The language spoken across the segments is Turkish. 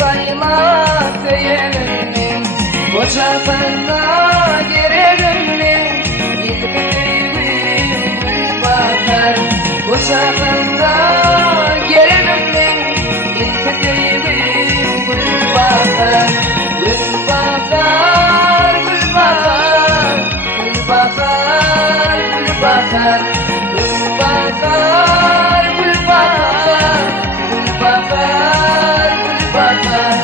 saymak yeğenimin, ocağına girerim mi? İlgilim gül bakar, ocağına girerim mi? İlgilim gül bakar, gül bakar, gül bakar, gül bakar, gül bakar, gül bakar, gül bakar, gül bakar, gül bakar.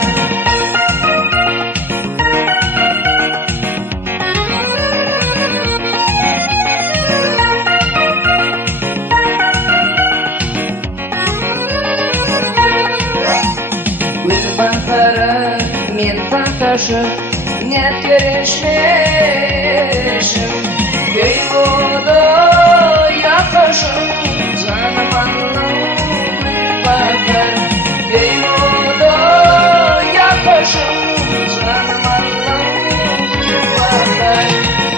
Gül bakarı men taqtaşım, net görüşmüşüm. Köy oldu yakışım, canım anlam gül bakar. Köy oldu yakışım, canım anlam gül bakar.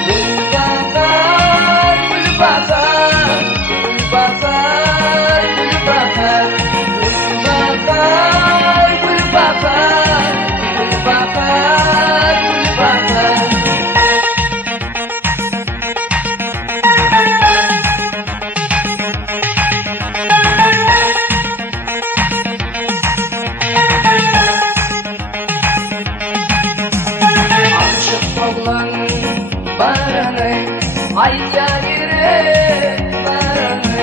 Gül bakar, gül bakar, gül bakar, gül bakar, gül bakar, gül bakar, gül bakar, gül bakar. Aşık oğlan barını, ay yürek barını,